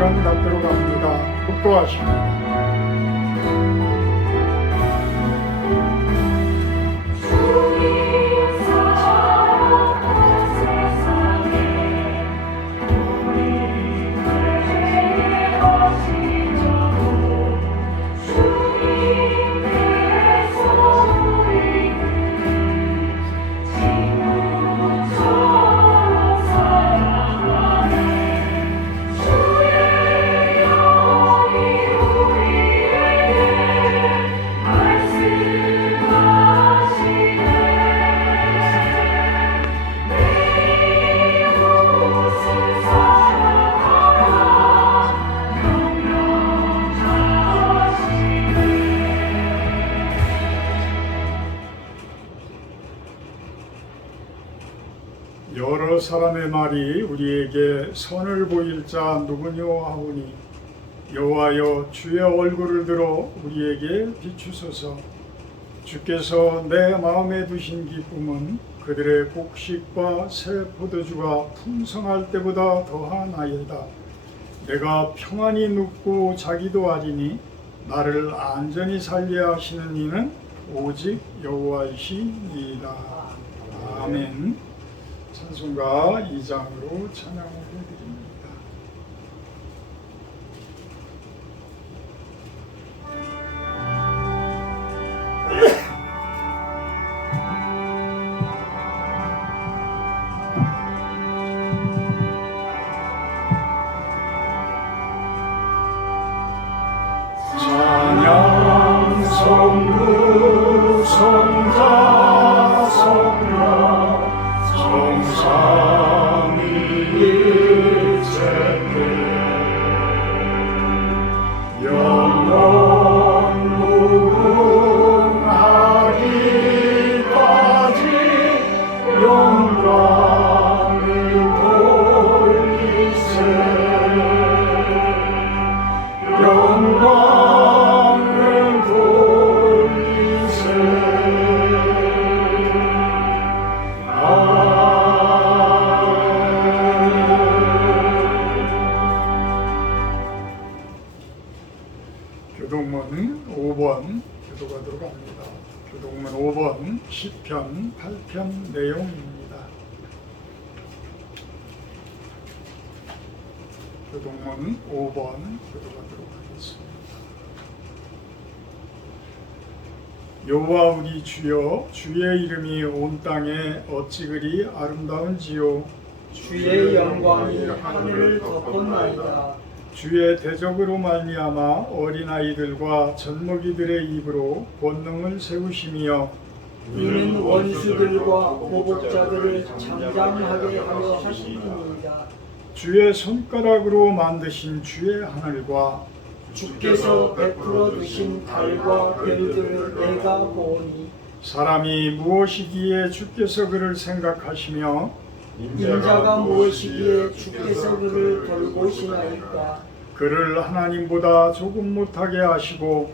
시간 갖도록 합니다. 복도하십니다. 여러 사람의 말이 우리에게 선을 보일 자 누구뇨 하오니 여호와여 주의 얼굴을 들어 우리에게 비추소서. 주께서 내 마음에 두신 기쁨은 그들의 곡식과 새 포도주가 풍성할 때보다 더하나이다. 내가 평안히 눕고 자기도 하리니 나를 안전히 살게 하시는 이는 오직 여호와이시니이다. 아멘. 찬송가 2장으로 찬양을 해드립니다. 찬양 성부 성자 성령 성삼위일체께 영원 무궁하기까지 영광을 돌리세. 영광을 돌리세. 교동문 5번 교도가도록 합니다. 교동문 5번 시편 8편 내용입니다. 교동문 5번 교도가도록 하겠습니다. 여호와 우리 주여, 주의 이름이 온 땅에 어찌 그리 아름다운지요. 주의 영광이 하늘을 덮었나이다. 주의 대적으로 말미암아 어린아이들과 젖먹이들의 입으로 권능을 세우시며 이는 원수들과 보복자들을 잠잠하게 하려 하시니이다. 주의 손가락으로 만드신 주의 하늘과 주께서 베풀어 두신 달과 별들을 내가 보니 사람이 무엇이기에 주께서 그를 생각하시며 인자가 무엇이기에 주께서 그를 돌보시나이까. 그를 하나님보다 조금 못하게 하시고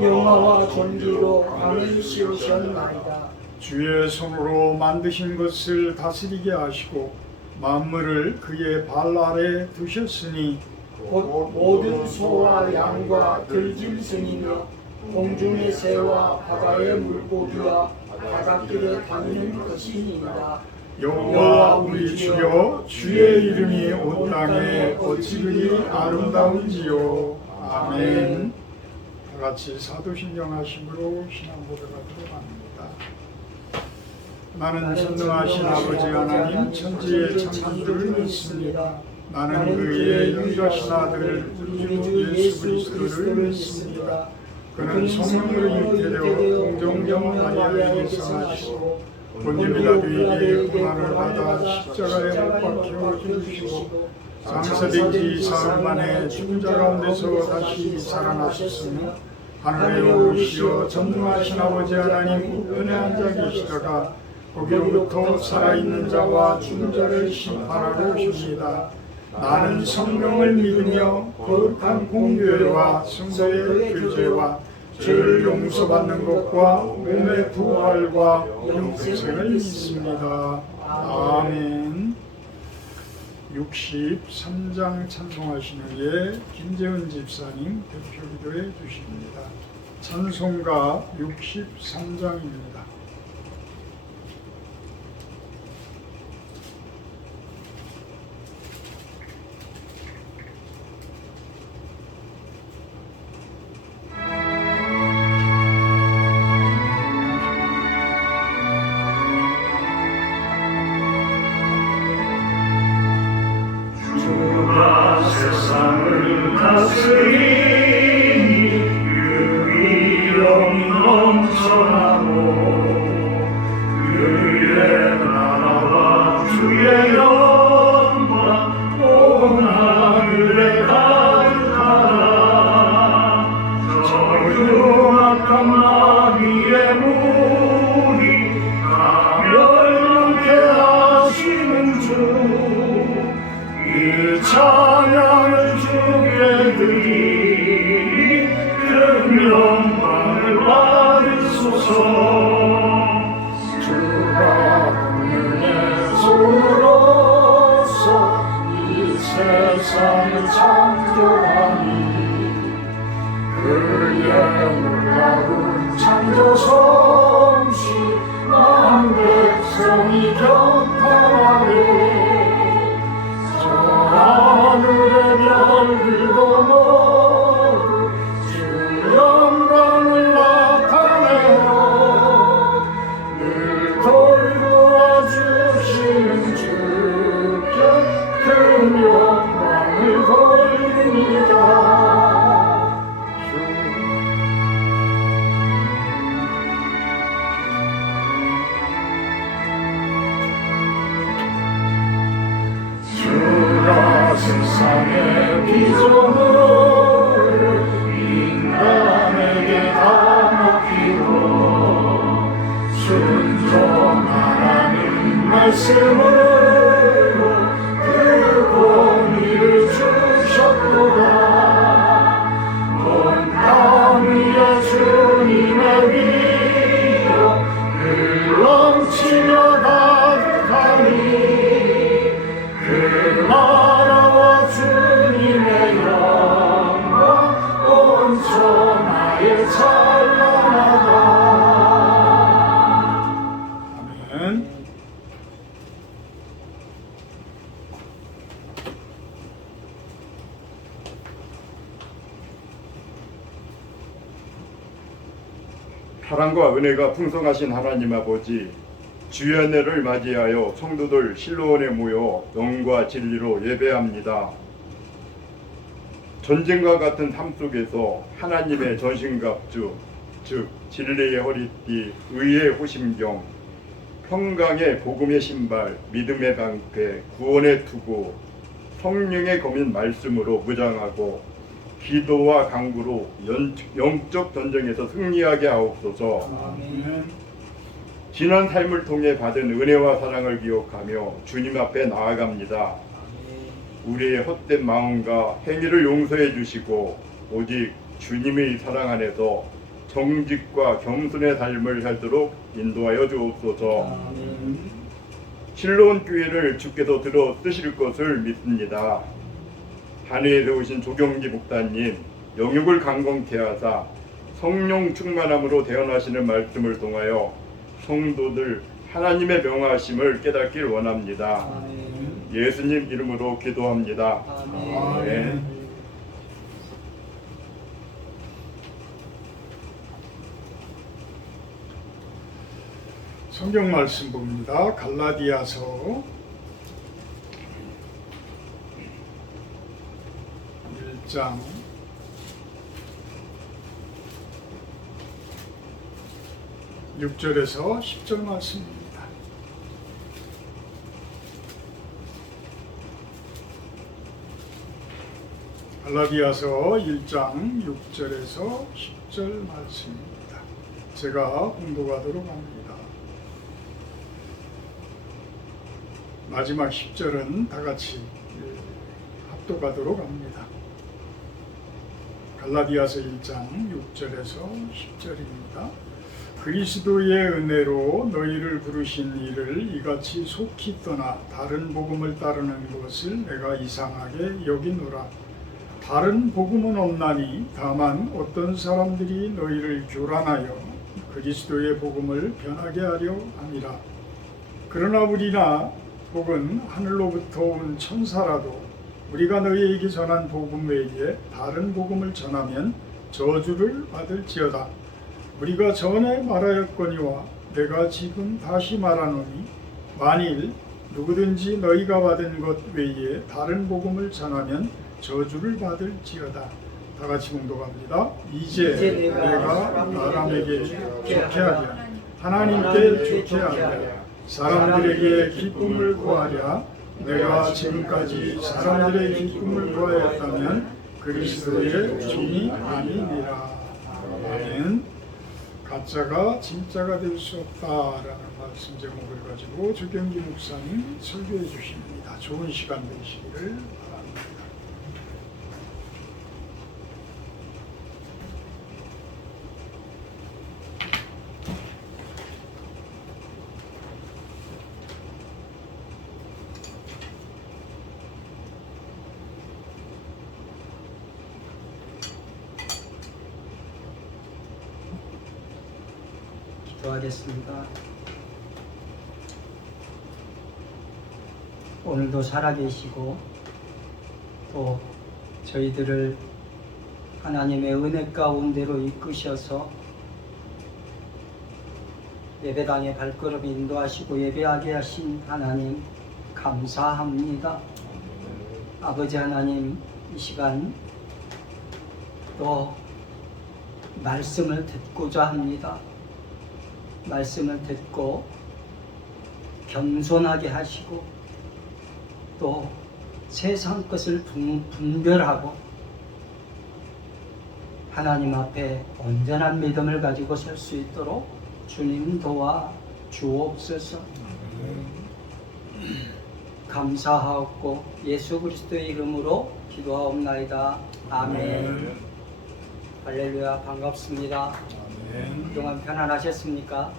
영화와 존귀로 강을 씌우셨나이다. 주의 손으로 만드신 것을 다스리게 하시고 만물을 그의 발 아래 두셨으니 곧 모든 소와 양과 들짐승이며 공중의 새와 바다의 물고기와 바닷길에 다니는 것이니이다. 여호와 우리 주여, 주의 이름이 온 땅에 어찌 그리 아름다운지요. 아멘. 다 같이 사도신경 하심으로 신앙 고백하도록 합니다. 나는 전능하신 아버지 하나님 천지의 창조주를 믿습니다. 나는 그의 유일하신 아들 우리 주 예수 그리스도를 믿습니다. 그는 성령으로 잉태되어 공정령 마리아에게 성하시고 본디 빌라도에게 고난을 받아 십자가에 못 박혀 죽으시고 장사된 지 사흘 만에 죽은 자 가운데서 다시 살아나셨으며 하늘에 오르시어 전능하신 아버지 하나님 우편에 앉아 계시다가 거기로부터 살아있는 자와 죽은 자를 심판하러 오십니다. 나는 성령을 믿으며 거룩한 공교회와 성도의 교제와 죄를 용서받는 것과 몸의 부활과 영생을 믿습니다. 아멘. 63장 찬송하시는 후에 김재은 집사님 대표 기도해 주십니다. 찬송가 63장입니다. 세상을 다스리니 유의령이 넘쳐나고 그의 나라와 주의 영광 온 하늘에 가득하라. 저 흉악한 마귀의 무리 가멸케 하시는 주 이 찬양을 주께 드리니 큰 영광을 받으소서. 주가 오늘의 손으로서 이 세상을 창조하니 그의 놀라운 창조 솜씨 만 백성이 경탄하네. 하늘의 별들도 모두 주 영광을 나타내어 늘 돌보아 주시는 주께 큰 영광을 돌립니다. 세상의 비전을 인간에게 다 맡기고 순종하라는 말씀으로 그 공의를 주셨도다. 온 땅 위에 주님의 위로 흘러치며 가득하니 그 나라와 주님의 영광 온 천하에 찬란하다. 아멘. 사랑과 은혜가 풍성하신 하나님 아버지, 주의 은혜를 맞이하여 성도들 실로원에 모여 영과 진리로 예배합니다. 전쟁과 같은 삶 속에서 하나님의 전신갑주, 즉 진리의 허리띠, 의의 호심경, 평강의 복음의 신발, 믿음의 방패, 구원의 투구, 성령의 검인 말씀으로 무장하고 기도와 강구로 영적 전쟁에서 승리하게 하옵소서. 아멘. 지난 삶을 통해 받은 은혜와 사랑을 기억하며 주님 앞에 나아갑니다. 우리의 헛된 마음과 행위를 용서해 주시고 오직 주님의 사랑 안에서 정직과 겸손의 삶을 살도록 인도하여 주옵소서. 실로원 교회를 주께서 들어 쓰실 것을 믿습니다. 하늘에 세우신 조경기 목사님, 영육을 강건케 하사 성령 충만함으로 대언하시는 말씀을 통하여 성도들 하나님의 명하심을 깨닫길 원합니다. 예수님 이름으로 기도합니다. 아멘. 성경 말씀 봅니다. 갈라디아서 1장 6절에서 10절 말씀입니다. 갈라디아서 1장 6절에서 10절 말씀입니다. 제가 봉독하도록 합니다. 마지막 10절은 다 같이 합독하도록 합니다. 갈라디아서 1장 6절에서 10절입니다. 그리스도의 은혜로 너희를 부르신 이를 이같이 속히 떠나 다른 복음을 따르는 것을 내가 이상하게 여기노라. 다른 복음은 없나니 다만 어떤 사람들이 너희를 교란하여 그리스도의 복음을 변하게 하려 함이라. 그러나 우리나 혹은 하늘로부터 온 천사라도 우리가 너희에게 전한 복음 외에 다른 복음을 전하면 저주를 받을지어다. 우리가 전에 말하였거니와 내가 지금 다시 말하노니 만일 누구든지 너희가 받은 것 외에 다른 복음을 전하면 저주를 받을지어다. 다 같이 공독합니다. 이제 내가 사람에게 좋게 하랴 하나님께 좋게 하랴 사람들에게 기쁨을 구하랴. 내가 지금까지 사람들의 기쁨을 구하였다면 그리스도의 종이 아니니라. 아멘. 가짜가 진짜가 될 수 없다라는 말씀 제목을 가지고 주경기 목사님 설교해 주십니다. 좋은 시간 되시기를 바랍니다. 기도하겠습니다. 오늘도 살아계시고 또 저희들을 하나님의 은혜 가운데로 이끄셔서 예배당의 발걸음을 인도하시고 예배하게 하신 하나님 감사합니다. 아버지 하나님, 이 시간 또 말씀을 듣고자 합니다. 말씀을 듣고 겸손하게 하시고 또 세상 것을 분별하고 하나님 앞에 온전한 믿음을 가지고 설 수 있도록 주님 도와 주옵소서. 감사하옵고 예수 그리스도의 이름으로 기도하옵나이다. 아멘. 할렐루야. 반갑습니다. 그동안 편안하셨습니까?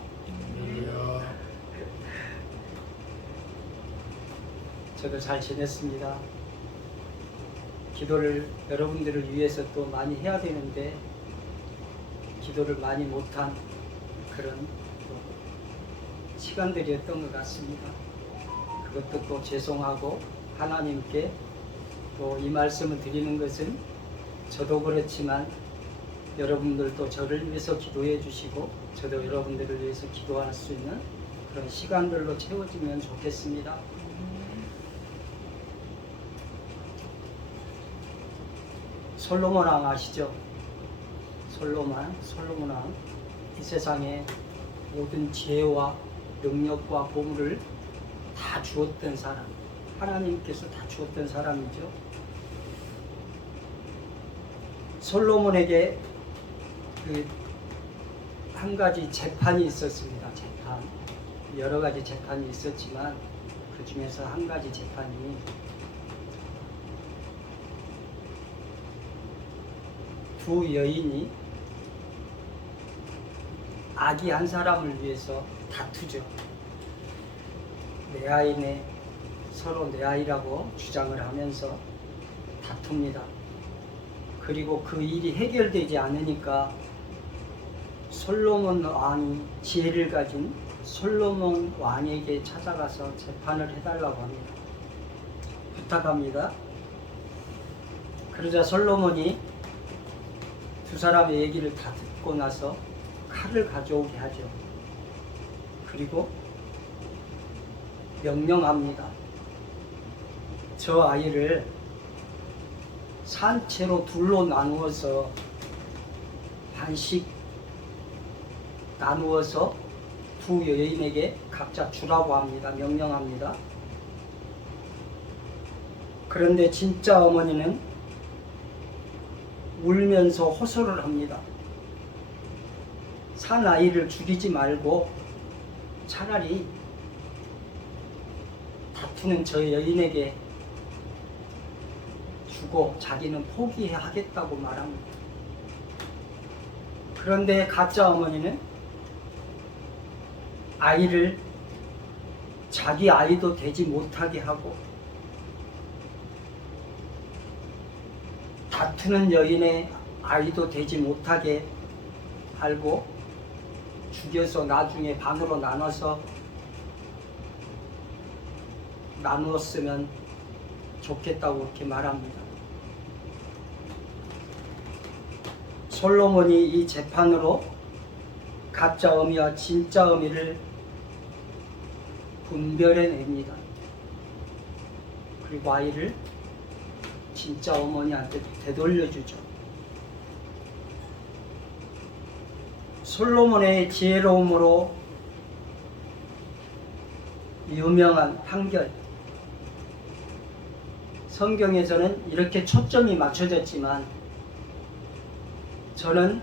저도 잘 지냈습니다. 기도를 여러분들을 위해서 또 많이 해야 되는데 기도를 많이 못한 그런 시간들이었던 것 같습니다. 그것도 또 죄송하고 하나님께 또 이 말씀을 드리는 것은 저도 그렇지만 여러분들도 저를 위해서 기도해 주시고 저도 여러분들을 위해서 기도할 수 있는 그런 시간들로 채워지면 좋겠습니다. 솔로몬 왕 아시죠? 솔로몬 왕, 이 세상에 모든 지혜와 능력과 보물을 다 주었던 사람, 하나님께서 다 주었던 사람이죠. 솔로몬에게 한 가지 재판이 있었습니다. 재판. 여러 가지 재판이 있었지만 그 중에서 한 가지 재판이 두 여인이 아기 한 사람을 위해서 다투죠. 내 아이네, 서로 내 아이라고 주장을 하면서 다툽니다. 그리고 그 일이 해결되지 않으니까 솔로몬 왕이 지혜를 가진 솔로몬 왕에게 찾아가서 재판을 해달라고 합니다. 부탁합니다. 그러자 솔로몬이 두 사람의 얘기를 다 듣고 나서 칼을 가져오게 하죠. 그리고 명령합니다. 저 아이를 산채로 둘로 나누어서 반씩 나누어서 두 여인에게 각자 주라고 합니다. 명령합니다. 그런데 진짜 어머니는 울면서 호소를 합니다. 산 아이를 죽이지 말고 차라리 다투는 저 여인에게 주고 자기는 포기하겠다고 말합니다. 그런데 가짜 어머니는 아이를 자기 아이도 되지 못하게 하고 다투는 여인의 아이도 되지 못하게 알고 죽여서 나중에 반으로 나누었으면 좋겠다고 그렇게 말합니다. 솔로몬이 이 재판으로 가짜 어미와 진짜 어미를 분별해냅니다. 그리고 아이를 진짜 어머니한테 되돌려주죠. 솔로몬의 지혜로움으로 유명한 판결. 성경에서는 이렇게 초점이 맞춰졌지만 저는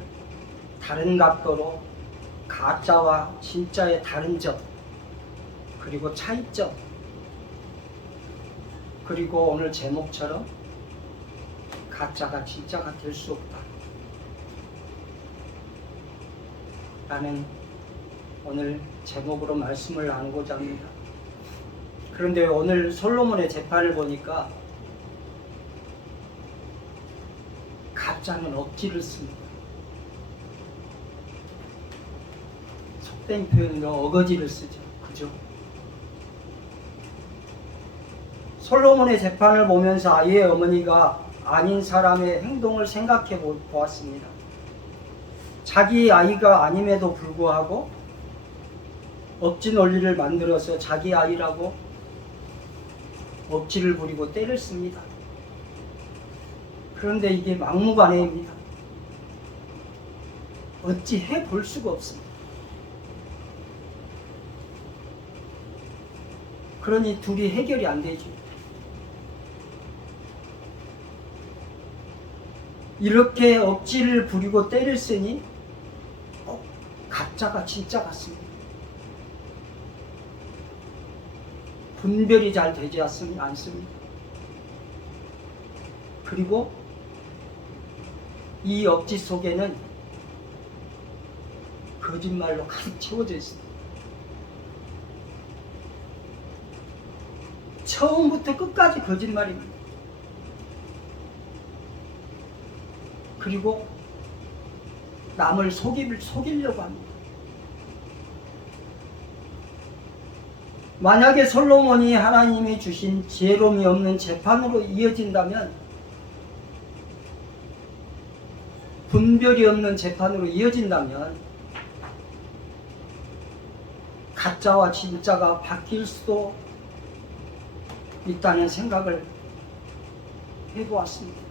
다른 각도로 가짜와 진짜의 다른 점, 그리고 차이점, 그리고 오늘 제목처럼 가짜가 진짜가 될 수 없다 라는 오늘 제목으로 말씀을 나누고자 합니다. 그런데 오늘 솔로몬의 재판을 보니까 가짜는 억지를 씁니다. 속된 표현으로 어거지를 쓰죠. 그죠? 솔로몬의 재판을 보면서 아이의 어머니가 아닌 사람의 행동을 생각해 보았습니다. 자기 아이가 아님에도 불구하고 억지 논리를 만들어서 자기 아이라고 억지를 부리고 때를 씁니다. 그런데 이게 막무가내입니다. 어찌 해볼 수가 없습니다. 그러니 둘이 해결이 안 되죠. 이렇게 억지를 부리고 때를 쓰니 가짜가 진짜 같습니다. 분별이 잘 되지 않습니다. 그리고 이 억지 속에는 거짓말로 가득 채워져 있습니다. 처음부터 끝까지 거짓말입니다. 그리고 남을 속이려고 합니다. 만약에 솔로몬이 하나님이 주신 지혜로움이 없는 재판으로 이어진다면, 분별이 없는 재판으로 이어진다면 가짜와 진짜가 바뀔 수도 있다는 생각을 해보았습니다.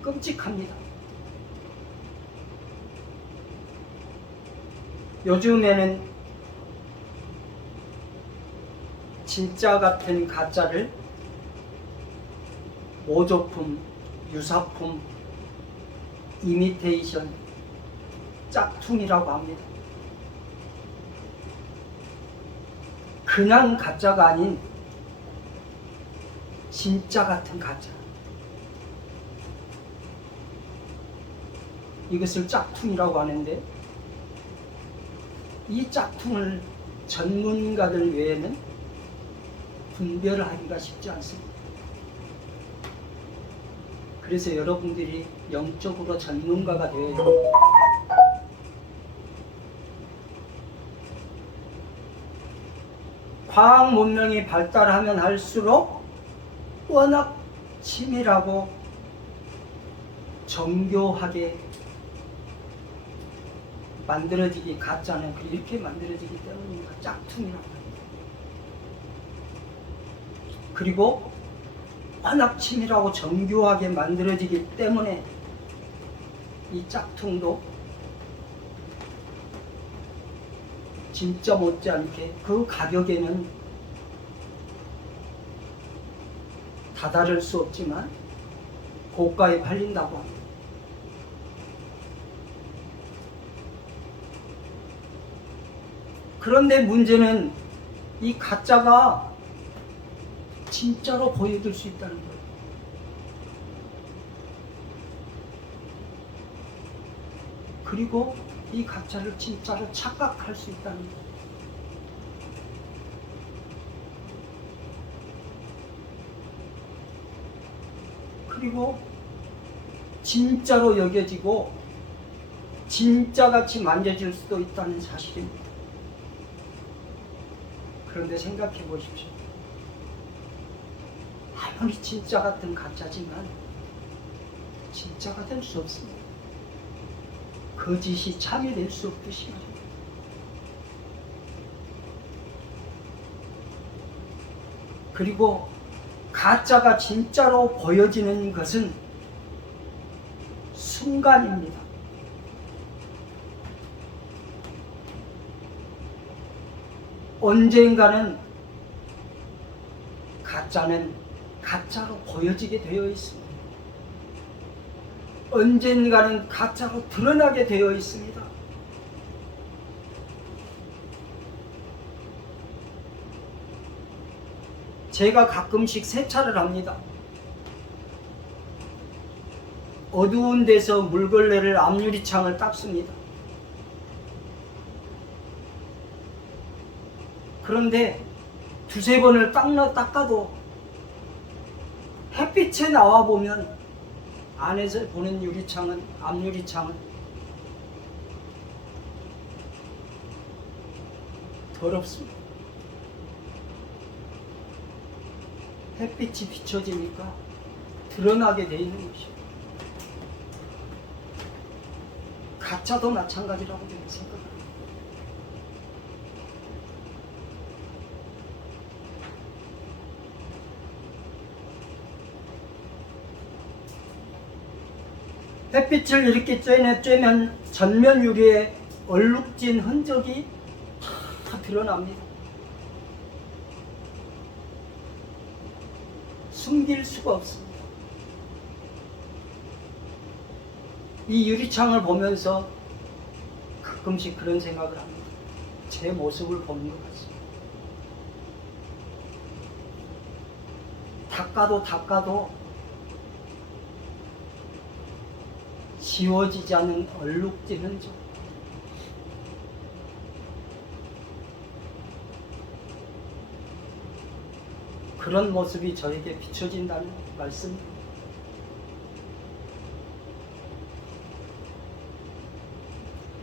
끔찍합니다. 요즘에는 진짜 같은 가짜를 모조품, 유사품, 이미테이션, 짝퉁이라고 합니다. 그냥 가짜가 아닌 진짜 같은 가짜. 이것을 짝퉁이라고 하는데, 이 짝퉁을 전문가들 외에는 분별을 하기가 쉽지 않습니다. 그래서 여러분들이 영적으로 전문가가 되어야 합니다. 과학 문명이 발달하면 할수록 워낙 치밀하고 정교하게 만들어지기, 가짜는 이렇게 만들어지기 때문입니다. 짝퉁이라고 합니다. 그리고 워낙 치밀하고 정교하게 만들어지기 때문에 이 짝퉁도 진짜 못지않게 그 가격에는 다다를 수 없지만 고가에 팔린다고 합니다. 그런데 문제는 이 가짜가 진짜로 보여줄 수 있다는 거예요. 그리고 이 가짜를 진짜로 착각할 수 있다는 것. 그리고 진짜로 여겨지고 진짜같이 만져질 수도 있다는 사실입니다. 그런데 생각해 보십시오. 아무리 진짜 같은 가짜지만 진짜가 될 수 없습니다. 거짓이 참이 될 수 없듯이 말입니다. 그리고 가짜가 진짜로 보여지는 것은 순간입니다. 언젠가는 가짜는 가짜로 보여지게 되어 있습니다. 언젠가는 가짜로 드러나게 되어 있습니다. 제가 가끔씩 세차를 합니다. 어두운 데서 물걸레를 앞유리창을 닦습니다. 그런데 두세 번을 닦아도 햇빛에 나와 보면 안에서 보는 유리창은, 앞유리창은 더럽습니다. 햇빛이 비춰지니까 드러나게 돼 있는 것이에요. 가짜도 마찬가지라고 저는 생각합니다. 햇빛을 이렇게 쬐면 전면 유리에 얼룩진 흔적이 다 드러납니다. 숨길 수가 없습니다. 이 유리창을 보면서 가끔씩 그런 생각을 합니다. 제 모습을 보는 것 같습니다. 닦아도 지워지지 않는 얼룩진 흔적. 그런 모습이 저에게 비춰진다는 말씀입니다.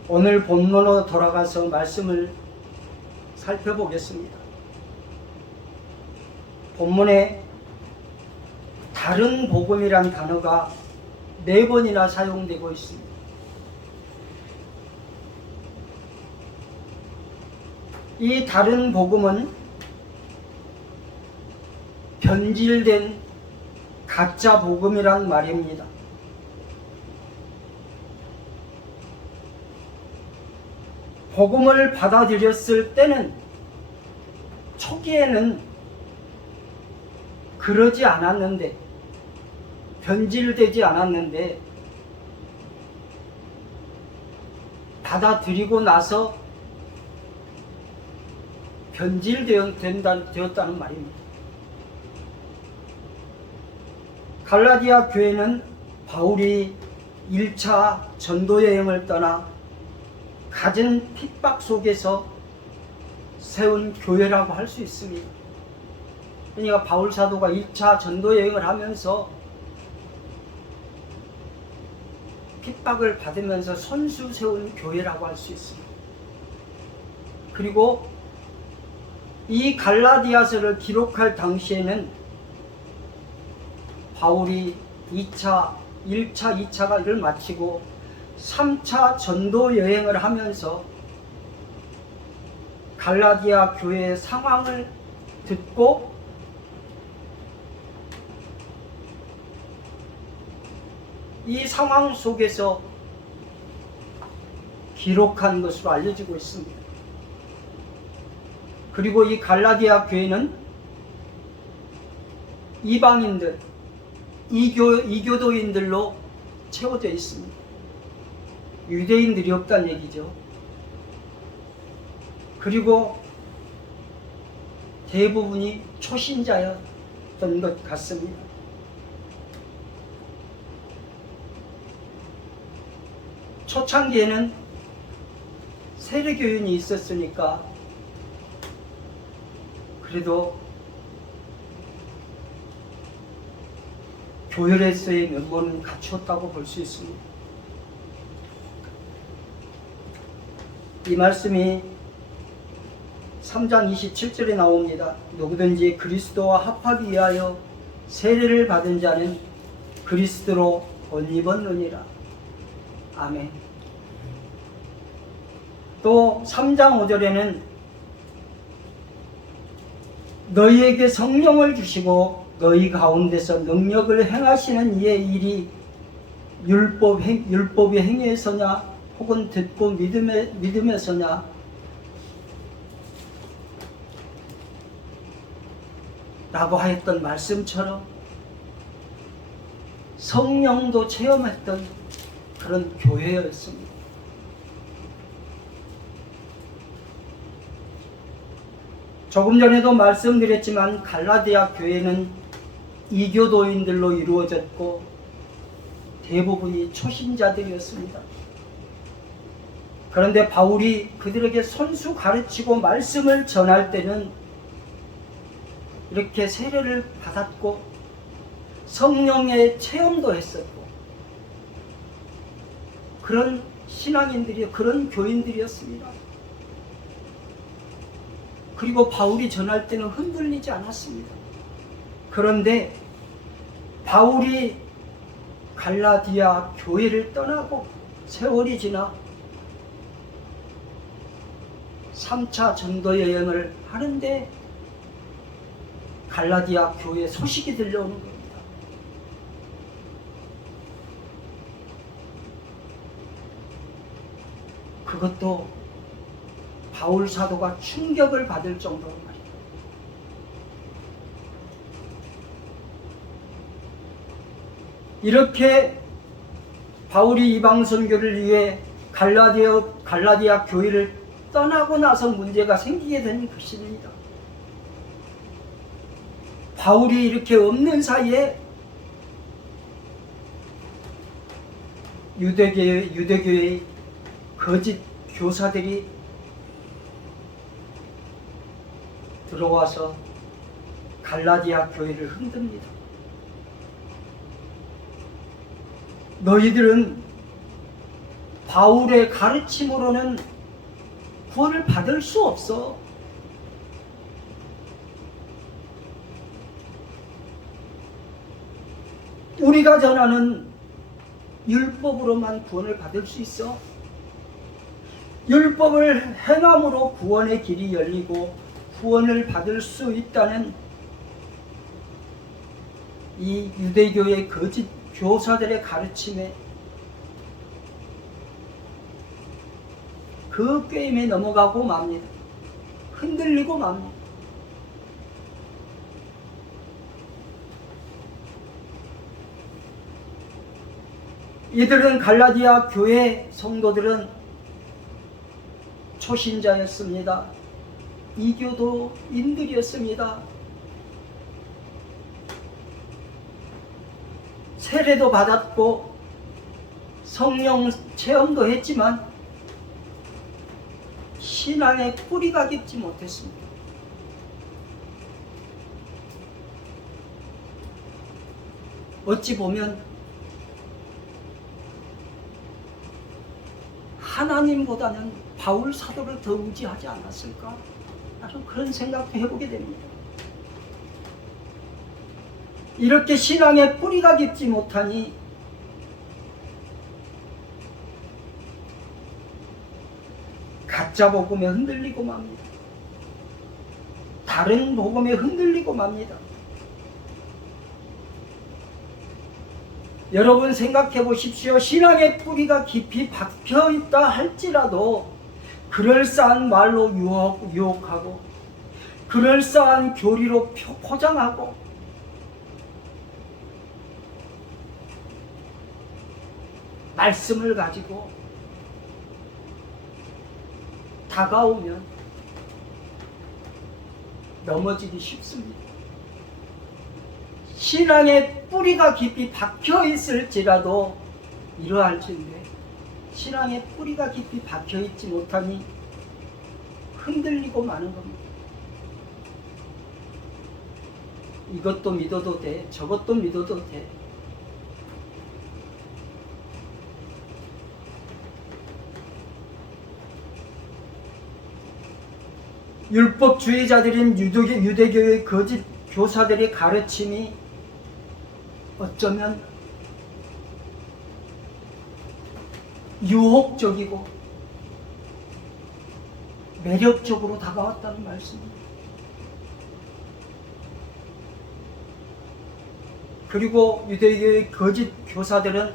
오늘 본문으로 돌아가서 말씀을 살펴보겠습니다. 본문에 다른 복음이란 단어가 4번이나 사용되고 있습니다. 이 다른 복음은 변질된 가짜 복음이란 말입니다. 복음을 받아들였을 때는 초기에는 그러지 않았는데, 변질되지 않았는데, 받아들이고 나서 변질되었다는 말입니다. 갈라디아 교회는 바울이 1차 전도 여행을 떠나 갖은 핍박 속에서 세운 교회라고 할 수 있습니다. 그러니까 바울 사도가 2차 전도 여행을 하면서 핍박을 받으면서 손수 세운 교회라고 할 수 있습니다. 그리고 이 갈라디아서를 기록할 당시에는 바울이 1차, 2차를 마치고 3차 전도 여행을 하면서 갈라디아 교회의 상황을 듣고 이 상황 속에서 기록한 것으로 알려지고 있습니다. 그리고 이 갈라디아 교회는 이방인들, 이교도인들로 채워져 있습니다. 유대인들이 없다는 얘기죠. 그리고 대부분이 초신자였던 것 같습니다. 초창기에는 세례교인이 있었으니까 그래도 교회로서의 면모는 갖추었다고 볼 수 있습니다. 이 말씀이 3장 27절에 나옵니다. 누구든지 그리스도와 합하기 위하여 세례를 받은 자는 그리스도로 옷 입었느니라. 아멘. 또 3장 5절에는 너희에게 성령을 주시고 너희 가운데서 능력을 행하시는 이의 일이 율법의 행위에서냐 혹은 듣고 믿음에서냐 라고 하였던 말씀처럼 성령도 체험했던 그런 교회였습니다. 조금 전에도 말씀드렸지만 갈라디아 교회는 이교도인들로 이루어졌고 대부분이 초신자들이었습니다. 그런데 바울이 그들에게 손수 가르치고 말씀을 전할 때는 이렇게 세례를 받았고 성령의 체험도 했었고 그런 신앙인들이 그런 교인들이었습니다. 그리고 바울이 전할 때는 흔들리지 않았습니다. 그런데 바울이 갈라디아 교회를 떠나고 세월이 지나 3차 전도 여행을 하는데 갈라디아 교회 소식이 들려오는 겁니다. 그것도 바울 사도가 충격을 받을 정도로 말이에요. 이렇게 바울이 이방 선교를 위해 갈라디아 교회를 떠나고 나서 문제가 생기게 된 것입니다. 바울이 이렇게 없는 사이에 유대교의 거짓 교사들이 들어와서 갈라디아 교회를 흔듭니다. 너희들은 바울의 가르침으로는 구원을 받을 수 없어. 우리가 전하는 율법으로만 구원을 받을 수 있어. 율법을 행함으로 구원의 길이 열리고 구원을 받을 수 있다는 이 유대교의 거짓 교사들의 가르침에 그 게임에 넘어가고 맙니다. 흔들리고 맙니다. 이들은 갈라디아 교회 성도들은 초신자였습니다. 이교도인들이었습니다. 세례도 받았고 성령 체험도 했지만 신앙의 뿌리가 깊지 못했습니다. 어찌 보면 하나님보다는 바울 사도를 더 의지하지 않았을까? 나는 그런 생각도 해보게 됩니다. 이렇게 신앙의 뿌리가 깊지 못하니 가짜 복음에 흔들리고 맙니다. 다른 복음에 흔들리고 맙니다. 여러분 생각해 보십시오. 신앙의 뿌리가 깊이 박혀 있다 할지라도 그럴싸한 말로 유혹하고 그럴싸한 교리로 포장하고 말씀을 가지고 다가오면 넘어지기 쉽습니다. 신앙의 뿌리가 깊이 박혀 있을지라도 이러할진데 신앙의 뿌리가 깊이 박혀 있지 못하니 흔들리고 마는 겁니다. 이것도 믿어도 돼, 저것도 믿어도 돼. 율법주의자들인 유대교의 거짓 교사들의 가르침이 어쩌면 유혹적이고 매력적으로 다가왔다는 말씀입니다. 그리고 유대교의 거짓 교사들은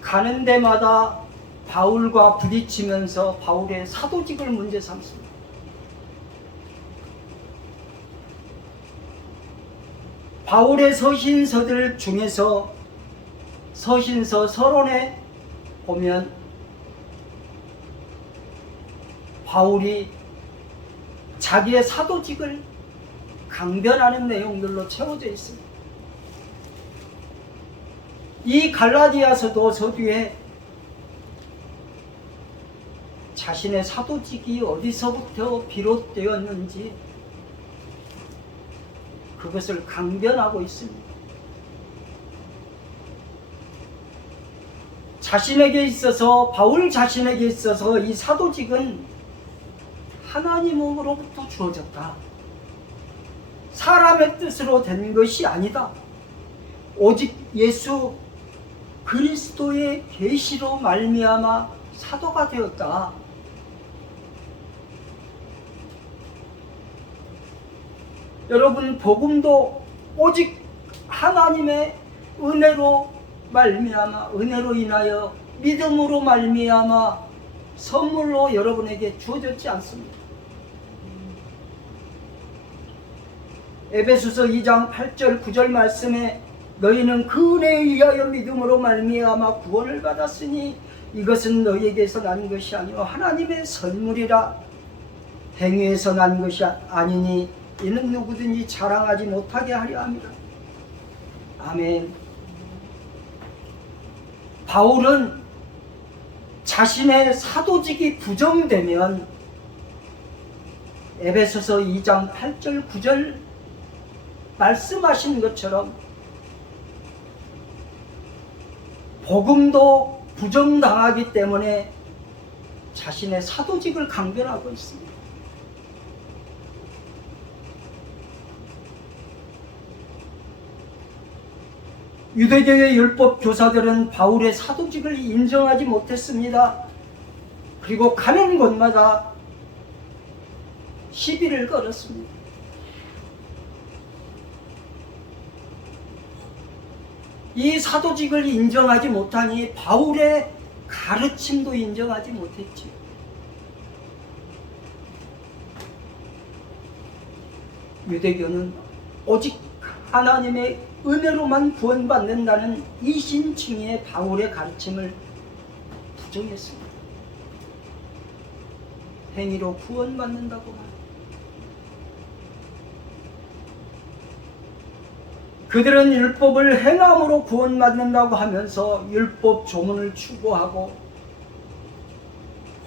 가는 데마다 바울과 부딪히면서 바울의 사도직을 문제 삼습니다. 바울의 서신서들 중에서 서신서 서론에 보면 바울이 자기의 사도직을 강변하는 내용들로 채워져 있습니다. 이 갈라디아서도 서두에 자신의 사도직이 어디서부터 비롯되었는지 그것을 강변하고 있습니다. 자신에게 있어서, 바울 자신에게 있어서 이 사도직은 하나님으로부터 주어졌다. 사람의 뜻으로 된 것이 아니다. 오직 예수 그리스도의 계시로 말미암아 사도가 되었다. 여러분, 복음도 오직 하나님의 은혜로 말미암아, 은혜로 인하여 믿음으로 말미암아 선물로 여러분에게 주어졌지 않습니다. 에베소서 2장 8절 9절 말씀에 너희는 그 은혜에 의하여 믿음으로 말미암아 구원을 받았으니 이것은 너희에게서 난 것이 아니요 하나님의 선물이라. 행위에서 난 것이 아니니 이는 누구든지 자랑하지 못하게 하려 함이라. 아멘. 바울은 자신의 사도직이 부정되면 에베소서 2장 8절 9절 말씀하신 것처럼 복음도 부정당하기 때문에 자신의 사도직을 강변하고 있습니다. 유대교의 율법 교사들은 바울의 사도직을 인정하지 못했습니다. 그리고 가는 곳마다 시비를 걸었습니다. 이 사도직을 인정하지 못하니 바울의 가르침도 인정하지 못했지. 유대교는 오직 하나님의 은혜로만 구원받는다는 이신칭의 바울의 가르침을 부정했습니다. 행위로 구원받는다고 말합니다. 그들은 율법을 행함으로 구원받는다고 하면서 율법 조문을 추구하고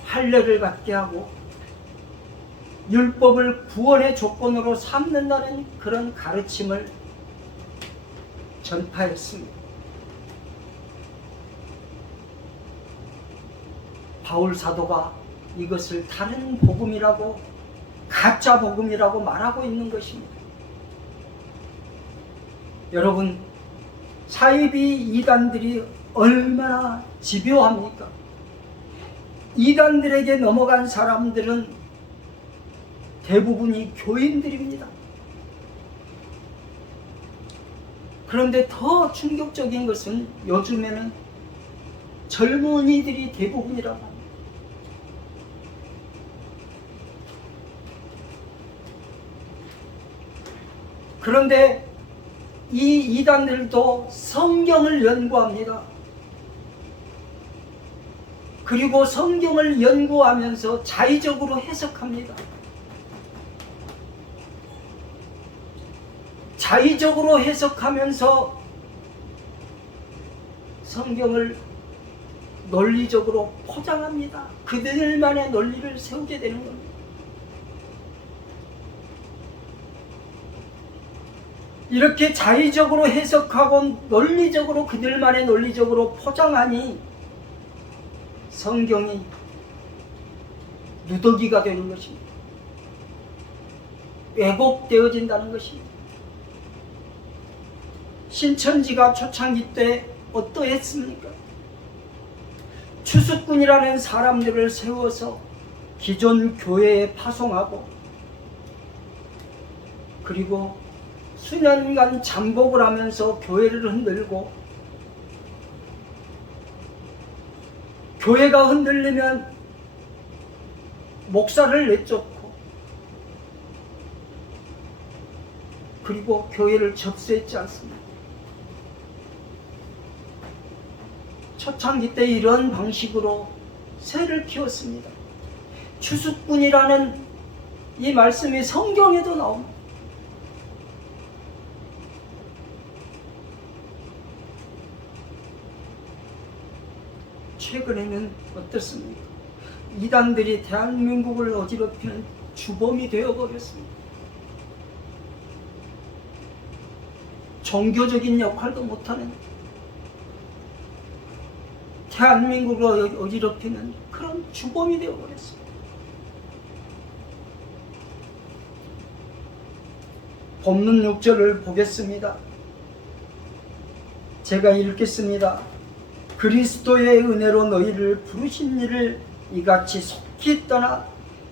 할례를 받게 하고 율법을 구원의 조건으로 삼는다는 그런 가르침을 전파했습니다. 바울 사도가 이것을 다른 복음이라고, 가짜 복음이라고 말하고 있는 것입니다. 여러분, 사이비 이단들이 얼마나 집요합니까? 이단들에게 넘어간 사람들은 대부분이 교인들입니다. 그런데 더 충격적인 것은 요즘에는 젊은이들이 대부분이라고 합니다. 그런데 이 이단들도 성경을 연구합니다. 그리고 성경을 연구하면서 자의적으로 해석합니다. 자의적으로 해석하면서 성경을 논리적으로 포장합니다. 그들만의 논리를 세우게 되는 겁니다. 이렇게 자의적으로 해석하고 논리적으로 그들만의 논리적으로 포장하니 성경이 누더기가 되는 것입니다. 왜곡되어진다는 것입니다. 신천지가 초창기 때 어떠했습니까? 추수꾼이라는 사람들을 세워서 기존 교회에 파송하고 그리고 수년간 잠복을 하면서 교회를 흔들고 교회가 흔들리면 목사를 내쫓고 그리고 교회를 접수했지 않습니까? 초창기 때 이런 방식으로 새를 키웠습니다. 추수꾼이라는 이 말씀이 성경에도 나옵니다. 최근에는 어떻습니까? 이단들이 대한민국을 어지럽히는 주범이 되어버렸습니다. 종교적인 역할도 못하는 대한민국을 어지럽히는 그런 주범이 되어버렸습니다. 본문 6절을 보겠습니다. 제가 읽겠습니다. 그리스도의 은혜로 너희를 부르신 이를 이같이 속히 떠나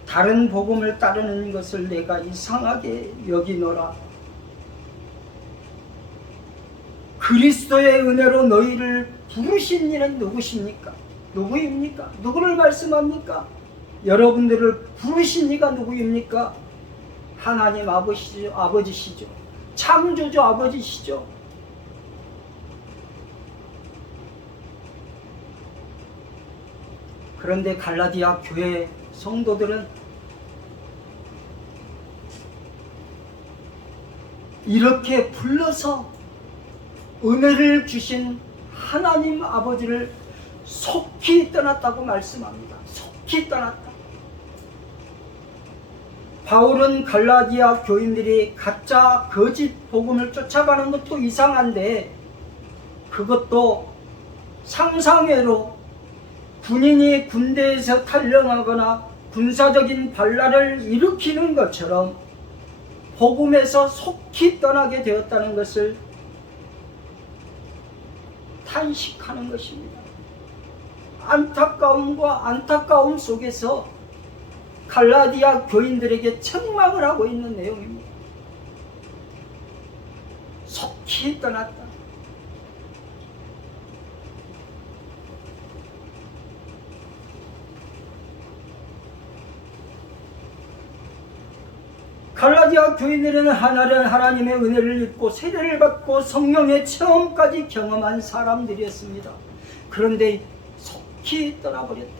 다른 복음을 따르는 것을 내가 이상하게 여기노라. 그리스도의 은혜로 너희를 부르신 이는 누구십니까? 누구입니까? 누구를 말씀합니까? 여러분들을 부르신 이가 누구입니까? 하나님 아버지시죠. 창조주 아버지시죠. 그런데 갈라디아 교회 성도들은 이렇게 불러서 은혜를 주신 하나님 아버지를 속히 떠났다고 말씀합니다. 속히 떠났다. 바울은 갈라디아 교인들이 가짜 거짓 복음을 쫓아가는 것도 이상한데 그것도 상상외로 군인이 군대에서 탈영하거나 군사적인 반란을 일으키는 것처럼 복음에서 속히 떠나게 되었다는 것을 탄식하는 것입니다. 안타까움과 안타까움 속에서 갈라디아 교인들에게 책망을 하고 있는 내용입니다. 속히 떠났다. 갈라디아 교인들은 하나님의 은혜를 입고 세례를 받고 성령의 체험까지 경험한 사람들이었습니다. 그런데 속히 떠나버렸다.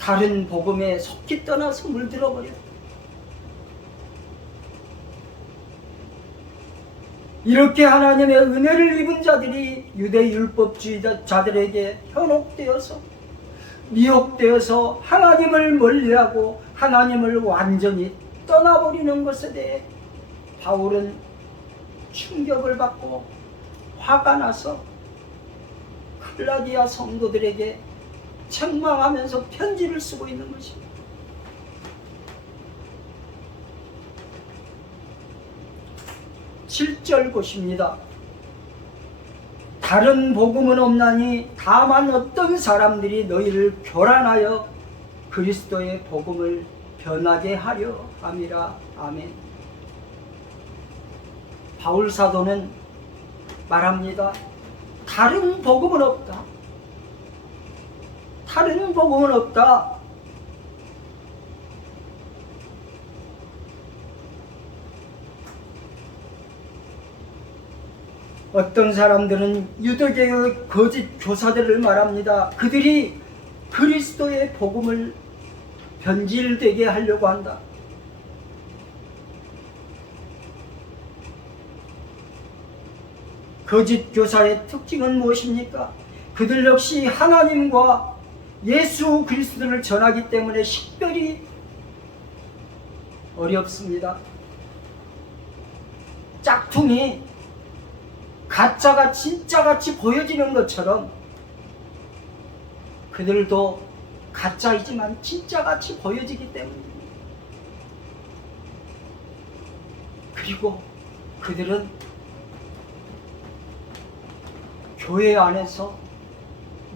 다른 복음에 속히 떠나서 물들어버렸다. 이렇게 하나님의 은혜를 입은 자들이 유대 율법주의자들에게 현혹되어서 미혹되어서 하나님을 멀리하고 하나님을 완전히 떠나버리는 것에 대해 바울은 충격을 받고 화가 나서 갈라디아 성도들에게 책망하면서 편지를 쓰고 있는 것입니다. (7절) 보십니다. 다른 복음은 없나니 다만 어떤 사람들이 너희를 교란하여 그리스도의 복음을 변하게 하려 함이라. 아멘. 바울 사도는 말합니다. 다른 복음은 없다. 다른 복음은 없다. 어떤 사람들은 유대교의 거짓 교사들을 말합니다. 그들이 그리스도의 복음을 변질되게 하려고 한다. 거짓 교사의 특징은 무엇입니까? 그들 역시 하나님과 예수 그리스도를 전하기 때문에 식별이 어렵습니다. 짝퉁이 가짜가 진짜같이 보여지는 것처럼 그들도 가짜이지만 진짜같이 보여지기 때문입니다. 그리고 그들은 교회 안에서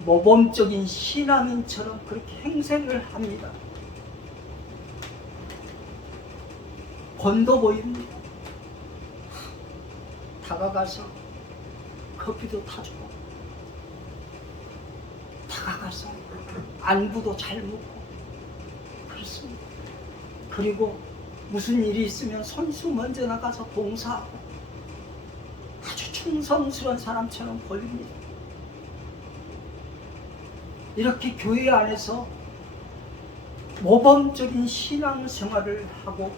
모범적인 신앙인처럼 그렇게 행세를 합니다. 권도 보입니다. 다가가서 커피도 타주고, 다가가서 안부도 잘 묻고 그렇습니다. 그리고 무슨 일이 있으면 선수 먼저 나가서 봉사하고 아주 충성스러운 사람처럼 보입니다. 이렇게 교회 안에서 모범적인 신앙생활을 하고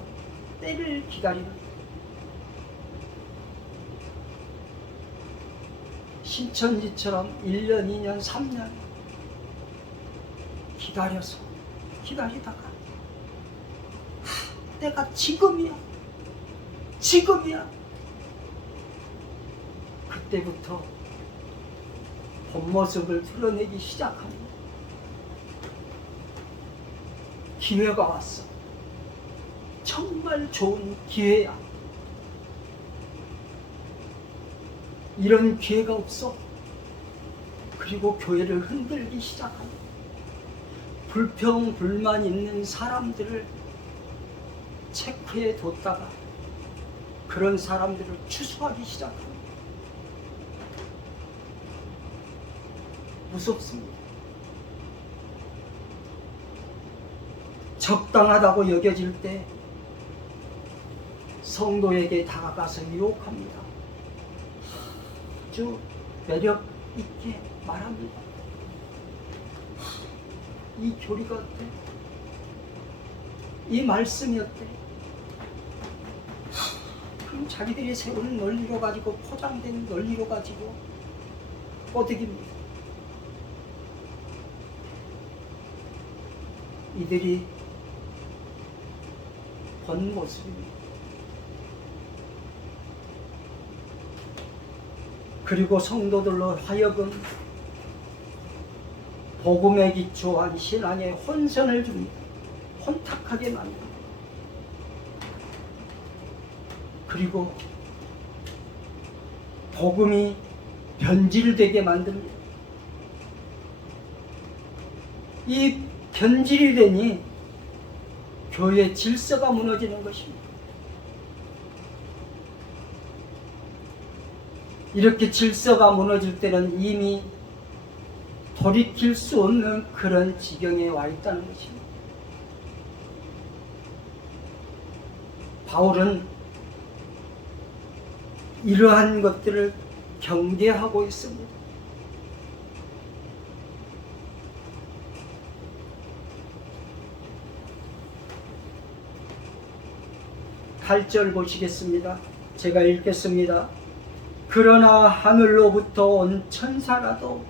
때를 기다립니다. 신천지처럼 1년, 2년, 3년 기다려서 기다리다가 내가 지금이야 그때부터 본 모습을 드러내기 시작합니다. 기회가 왔어. 정말 좋은 기회야. 이런 기회가 없어. 그리고 교회를 흔들기 시작합니다. 불평, 불만 있는 사람들을 체크해 뒀다가 그런 사람들을 추수하기 시작합니다. 무섭습니다. 적당하다고 여겨질 때 성도에게 다가가서 유혹합니다. 아주 매력 있게 말합니다. 이 교리가 어때? 이 말씀이 어때? 그럼 자기들이 세우는 논리로 가지고, 포장된 논리로 가지고 꼬드깁니다. 이들이 본 모습입니다. 그리고 성도들로 하여금 복음에 기초한 신앙에 혼선을 줍니다. 혼탁하게 만듭니다. 그리고 복음이 변질되게 만듭니다. 이 변질이 되니 교회의 질서가 무너지는 것입니다. 이렇게 질서가 무너질 때는 이미 돌이킬 수 없는 그런 지경에 와 있다는 것입니다. 바울은 이러한 것들을 경계하고 있습니다. 8절 보시겠습니다. 제가 읽겠습니다. 그러나 하늘로부터 온 천사라도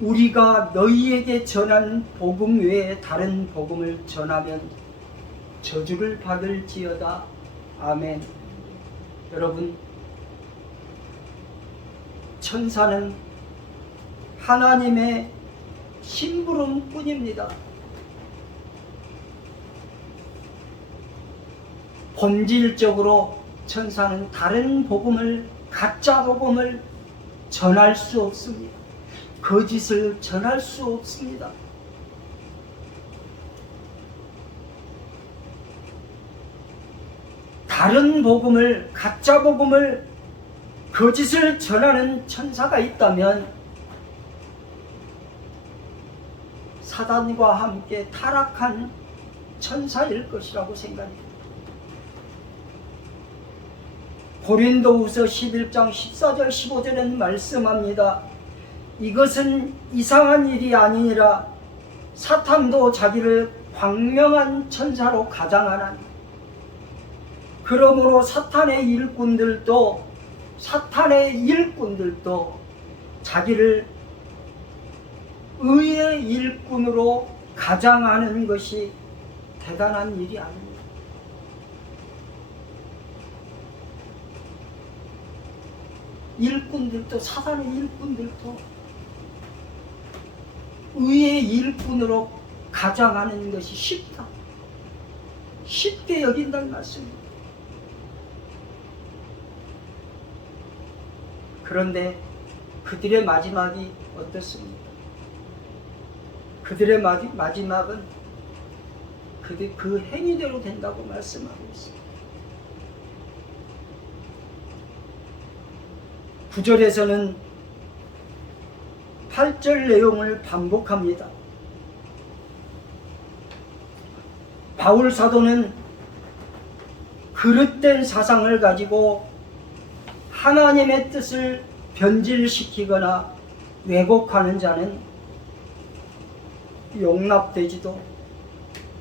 우리가 너희에게 전한 복음 외에 다른 복음을 전하면 저주를 받을지어다. 아멘. 여러분, 천사는 하나님의 심부름뿐입니다. 본질적으로 천사는 다른 복음을, 가짜 복음을 전할 수 없습니다. 거짓을 전할 수 없습니다. 다른 복음을, 가짜 복음을, 거짓을 전하는 천사가 있다면 사단과 함께 타락한 천사일 것이라고 생각합니다. 고린도후서 11장 14절 15절에는 말씀합니다. 이것은 이상한 일이 아니니라 사탄도 자기를 광명한 천사로 가장하나니 그러므로 사탄의 일꾼들도 사탄의 일꾼들도 자기를 의의 일꾼으로 가장하는 것이 대단한 일이 아닙니다. 일꾼들도, 사단의 일꾼들도 의의 일꾼으로 가장하는 것이 쉽다. 쉽게 여긴다는 말씀입니다. 그런데 그들의 마지막이 어떻습니까? 그들의 마지막은 그 행위대로 된다고 말씀하고 있습니다. 9절에서는 8절 내용을 반복합니다. 바울 사도는 그릇된 사상을 가지고 하나님의 뜻을 변질시키거나 왜곡하는 자는 용납되지도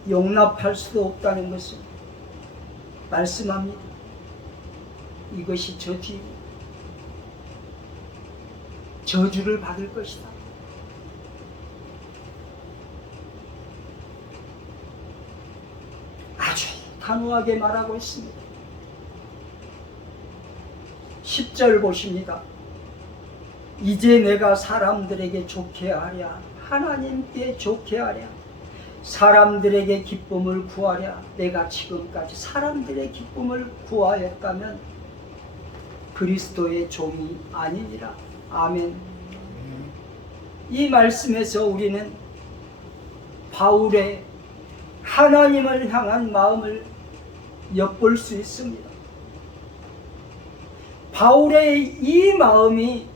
용납할 수도 없다는 것을 말씀합니다. 이것이 저주입니다. 저주를 받을 것이다. 아주 단호하게 말하고 있습니다. 10절 보십니다. 이제 내가 사람들에게 좋게 하랴, 하나님께 좋게 하랴, 사람들에게 기쁨을 구하랴. 내가 지금까지 사람들의 기쁨을 구하였다면 그리스도의 종이 아니니라. 아멘. 이 말씀에서 우리는 바울의 하나님을 향한 마음을 엿볼 수 있습니다. 바울의 이 마음이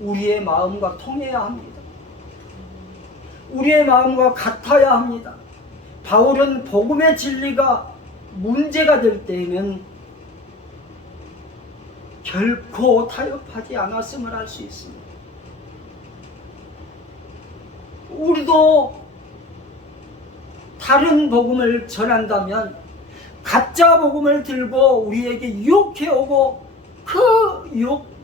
우리의 마음과 통해야 합니다. 우리의 마음과 같아야 합니다. 바울은 복음의 진리가 문제가 될 때에는 결코 타협하지 않았음을 알 수 있습니다. 우리도 다른 복음을 전한다면 가짜 복음을 들고 우리에게 유혹해 오고 그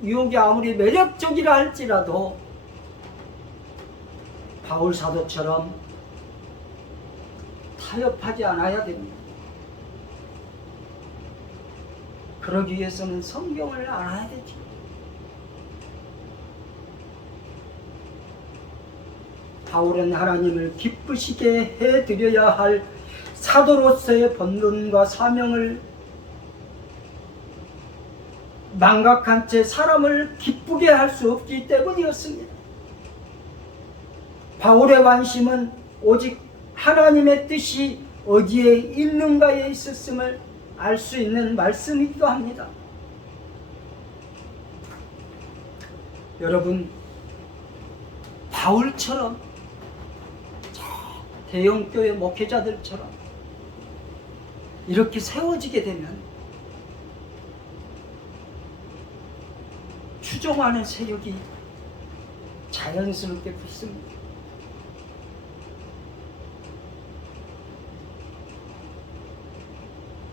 유혹이 아무리 매력적이라 할지라도 바울 사도처럼 타협하지 않아야 됩니다. 그러기 위해서는 성경을 알아야 되죠. 바울은 하나님을 기쁘시게 해드려야 할 사도로서의 본분과 사명을 망각한 채 사람을 기쁘게 할 수 없기 때문이었습니다. 바울의 관심은 오직 하나님의 뜻이 어디에 있는가에 있었음을 알 수 있는 말씀이기도 합니다. 여러분, 바울처럼 대형교회 목회자들처럼 이렇게 세워지게 되면 추종하는 세력이 자연스럽게 붙습니다.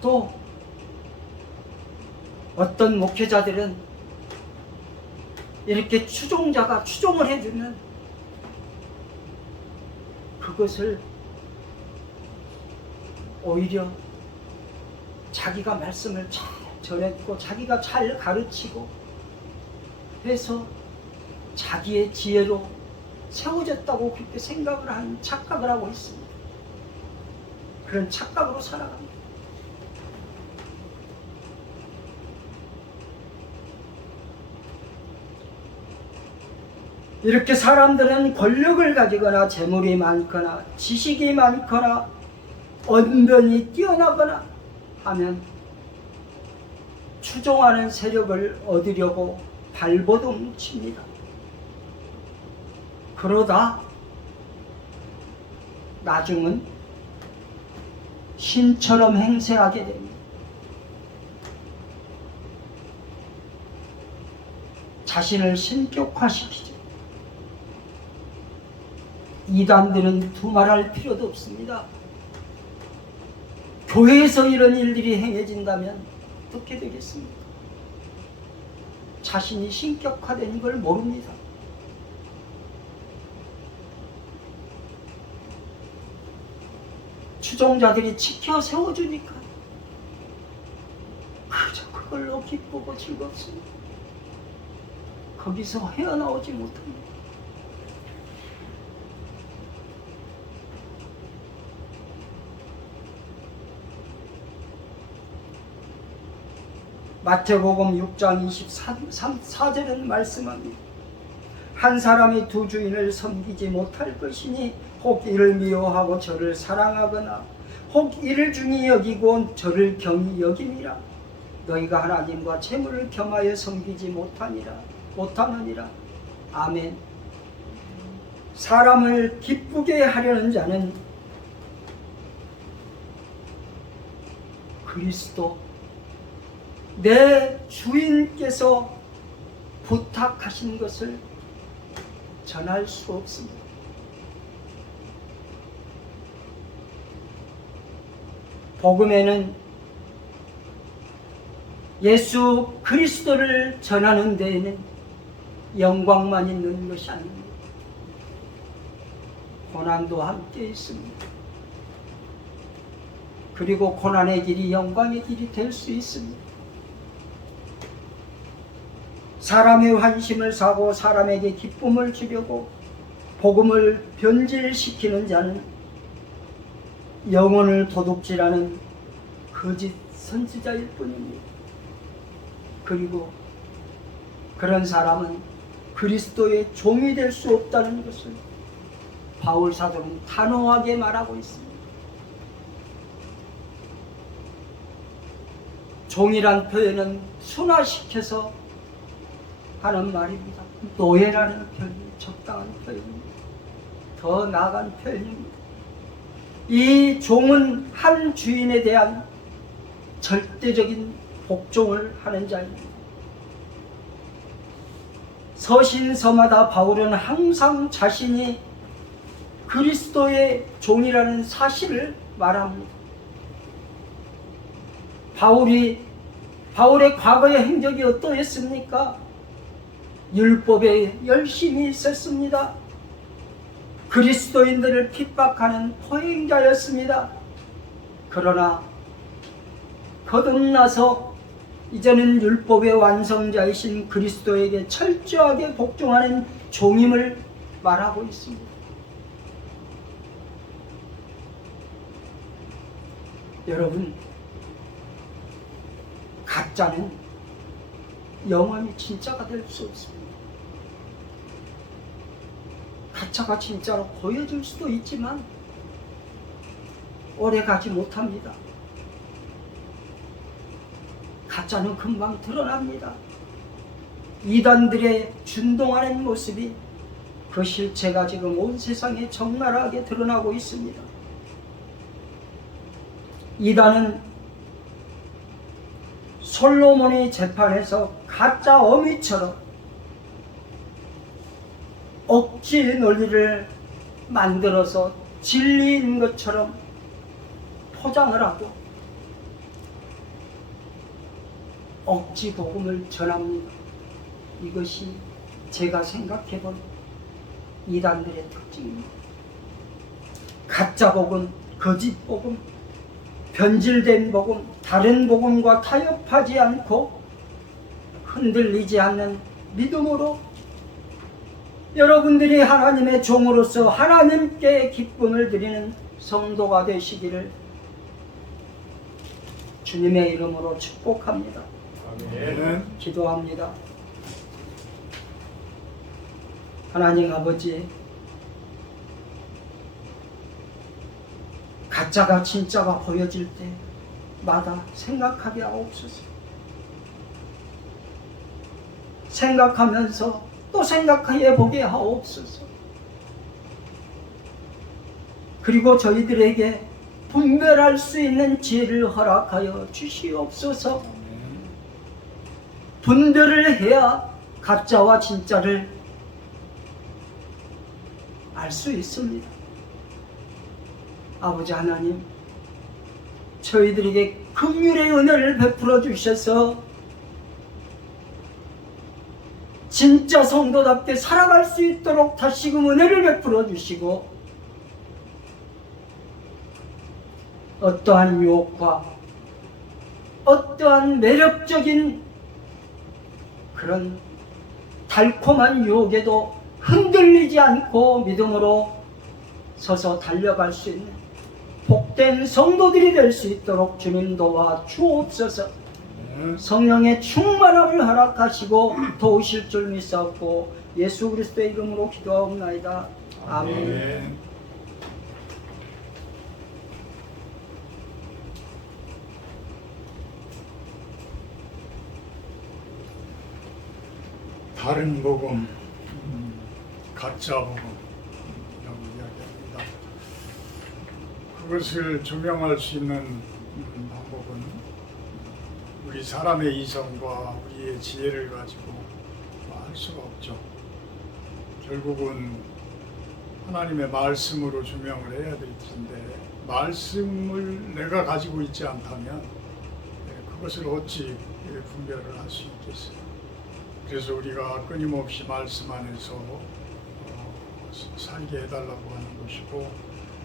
또 어떤 목회자들은 이렇게 추종자가 추종을 해주면 그것을 오히려 자기가 말씀을 잘 전했고 자기가 잘 가르치고 해서 자기의 지혜로 세워졌다고 그렇게 생각을 하는 착각을 하고 있습니다. 그런 착각으로 살아갑니다. 이렇게 사람들은 권력을 가지거나 재물이 많거나 지식이 많거나 언변이 뛰어나거나 하면 추종하는 세력을 얻으려고 발버둥 칩니다. 그러다 나중은 신처럼 행세하게 됩니다. 자신을 신격화시키죠. 이단들은 두말할 필요도 없습니다. 교회에서 이런 일들이 행해진다면 어떻게 되겠습니까? 자신이 신격화된 걸 모릅니다. 추종자들이 지켜 세워주니까 그저 그걸로 기쁘고 즐겁습니다. 거기서 헤어나오지 못합니다. 마태복음 6장 24절은 말씀합니다. 한 사람이 두 주인을 섬기지 못할 것이니 혹 이를 미워하고 저를 사랑하거나 혹 이를 중히 여기고 저를 경히 여김이라. 너희가 하나님과 재물을 겸하여 섬기지 못하느니라. 아멘. 사람을 기쁘게 하려는 자는 그리스도 내 주인께서 부탁하신 것을 전할 수 없습니다. 복음에는 예수 그리스도를 전하는 데에는 영광만 있는 것이 아닙니다. 고난도 함께 있습니다. 그리고 고난의 길이 영광의 길이 될 수 있습니다. 사람의 환심을 사고 사람에게 기쁨을 주려고 복음을 변질시키는 자는 영혼을 도둑질하는 거짓 선지자일 뿐입니다. 그리고 그런 사람은 그리스도의 종이 될 수 없다는 것을 바울 사도는 단호하게 말하고 있습니다. 종이란 표현은 순화시켜서 하는 말입니다. 노예라는 표현이 적당한 표현입니다. 더 나아간 표현입니다. 이 종은 한 주인에 대한 절대적인 복종을 하는 자입니다. 서신서마다 바울은 항상 자신이 그리스도의 종이라는 사실을 말합니다. 바울의 과거의 행적이 어떠했습니까? 율법에 열심히 있었습니다. 그리스도인들을 핍박하는 포행자였습니다. 그러나 거듭나서 이제는 율법의 완성자이신 그리스도에게 철저하게 복종하는 종임을 말하고 있습니다. 여러분, 가짜는 영원히 진짜가 될 수 없습니다. 가짜가 진짜로 보여질 수도 있지만 오래 가지 못합니다. 가짜는 금방 드러납니다. 이단들의 준동하는 모습이 그 실체가 지금 온 세상에 적나라하게 드러나고 있습니다. 이단은 솔로몬의 재판에서 가짜 어미처럼 억지 논리를 만들어서 진리인 것처럼 포장을 하고 억지 복음을 전합니다. 이것이 제가 생각해본 이단들의 특징입니다. 가짜 복음, 거짓 복음, 변질된 복음, 다른 복음과 타협하지 않고 흔들리지 않는 믿음으로 여러분들이 하나님의 종으로서 하나님께 기쁨을 드리는 성도가 되시기를 주님의 이름으로 축복합니다. 아멘. 기도합니다. 하나님 아버지, 가짜가 진짜가 보여질 때마다 생각하게 하옵소서. 생각하면서 또 생각해 보게 하옵소서. 그리고 저희들에게 분별할 수 있는 지혜를 허락하여 주시옵소서. 분별을 해야 가짜와 진짜를 알 수 있습니다. 아버지 하나님, 저희들에게 긍휼의 은혜를 베풀어 주셔서 진짜 성도답게 살아갈 수 있도록 다시금 은혜를 베풀어 주시고, 어떠한 유혹과 어떠한 매력적인 그런 달콤한 유혹에도 흔들리지 않고 믿음으로 서서 달려갈 수 있는 복된 성도들이 될 수 있도록 주님 도와 주옵소서. 성령의 충만함을 허락하시고 도우실 줄 믿사옵고 예수 그리스도의 이름으로 기도하옵나이다. 아멘. 다른 복음, 가짜 복음이라고 이야기합니다. 그것을 조명할 수 있는 방법은 우리 사람의 이성과 우리의 지혜를 가지고 할 수가 없죠. 결국은 하나님의 말씀으로 조명을 해야 될 텐데, 말씀을 내가 가지고 있지 않다면 그것을 어찌 분별을 할 수 있겠어요. 그래서 우리가 끊임없이 말씀 안에서 살게 해달라고 하는 것이고,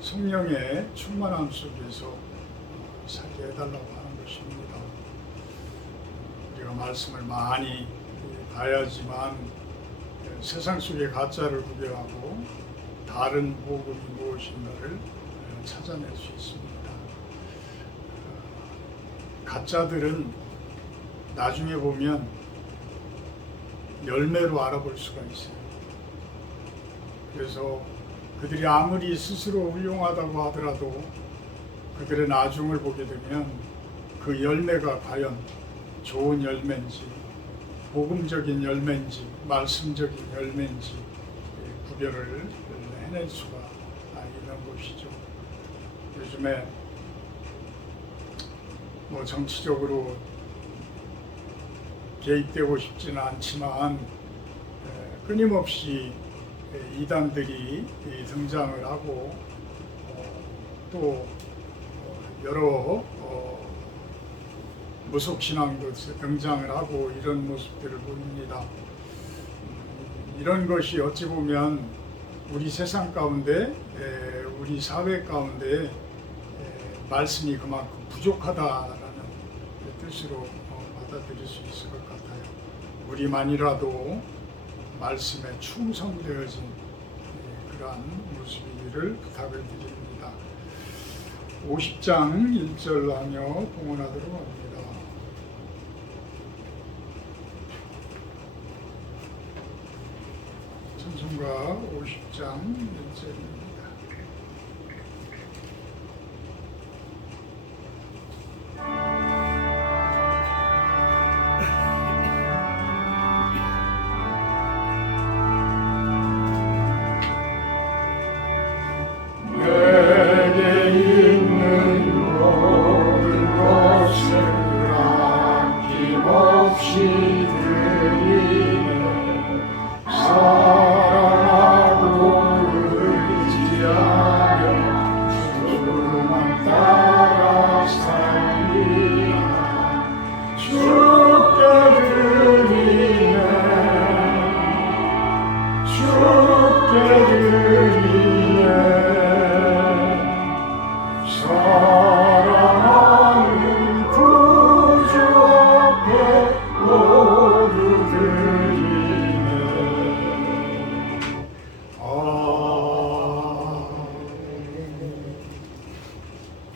성령의 충만함 속에서 살게 해달라고 하는 것입니다. 우리가 말씀을 많이 봐야지만 세상 속의 가짜를 구별하고 다른 복음이 무엇인가를 찾아낼 수 있습니다. 가짜들은 나중에 보면 열매로 알아볼 수가 있어요. 그래서 그들이 아무리 스스로 훌륭하다고 하더라도 그들의 나중을 보게 되면 그 열매가 과연 좋은 열매인지, 복음적인 열매인지, 말씀적인 열매인지 구별을 해낼 수가 있는 것이죠. 요즘에 뭐 정치적으로 개입되고 싶지는 않지만 끊임없이 이단들이 등장을 하고 또 여러 무속신앙도 등장을 하고 이런 모습들을 보입니다. 이런 것이 어찌 보면 우리 세상 가운데, 우리 사회 가운데 말씀이 그만큼 부족하다라는 뜻으로 받아들일 수 있을 것 같아요. 우리만이라도 말씀에 충성되어진 그러한 모습이기를 부탁을 드립니다. 50장 1절 하며 봉헌하도록 합니다. 찬송가 50장 1절입니다.